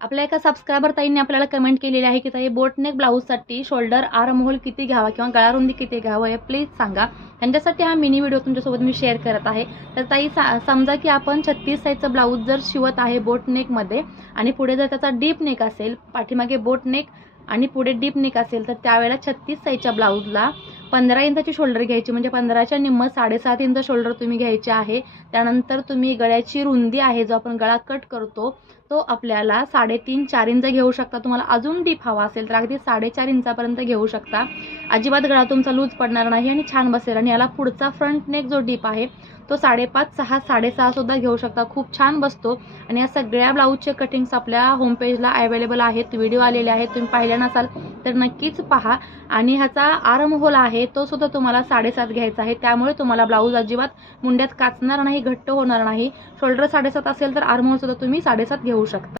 आपल्या एका सबस्क्रायबर ताईंनी आपल्याला कमेंट केलेली आहे की ताई बोटनेक ब्लाऊजसाठी शोल्डर आर्म होल किती घ्यावा किंवा गळा रुंदी किती घ्यावं हे प्लीज सांगा. त्यांच्यासाठी हा मिनी व्हिडिओ तुमच्यासोबत मी शेअर करत आहे. तर ताई समजा की आपण 36 साईजचा ब्लाऊज जर शिवत आहे बोटनेकमध्ये आणि पुढे जर त्याचा डीप नेक असेल, पाठीमागे बोटनेक आणि पुढे डीप नेक असेल, तर त्यावेळेला 36 साईजच्या ब्लाऊजला 15 इंचाची शोल्डर घ्यायची, म्हणजे 15च्या निम्म 7.5 इंच शोल्डर तुम्ही घ्यायचे आहे. त्यानंतर तुम्ही गळ्याची रुंदी आहे, जो आपण गळा कट करतो तो आपल्याला 3.5-4 इंच घेऊ शकता. तुम्हाला अजून डीप हवा असेल तर अगदी 4.5 इंचापर्यंत घेऊ शकता. अजिबात गळा तुमचा लूज पडणार नाही आणि छान बसेल. आणि याला पुढचा फ्रंट नेक जो डीप आहे तो 5.5-6, 6.5 सुद्धा घेऊ शकता. खूप छान बसतो. आणि या सगळ्या ब्लाऊजचे कटिंग्स आपल्या होम पेजला अवेलेबल आहेत, व्हिडिओ आलेले आहेत. तुम्ही पाहिल्या नसाल तर नक्कीच पहा. आणि ह्याचा आर्म होल आहे तो सुद्धा तुम्हाला 7.5 घ्यायचा आहे. त्यामुळे तुम्हाला ब्लाऊज अजिबात मुंड्यात काचणार नाही, घट्ट होणार नाही. शोल्डर 7.5 असेल तर आर्म होल सुद्धा तुम्ही 7.5 घेऊ शकता.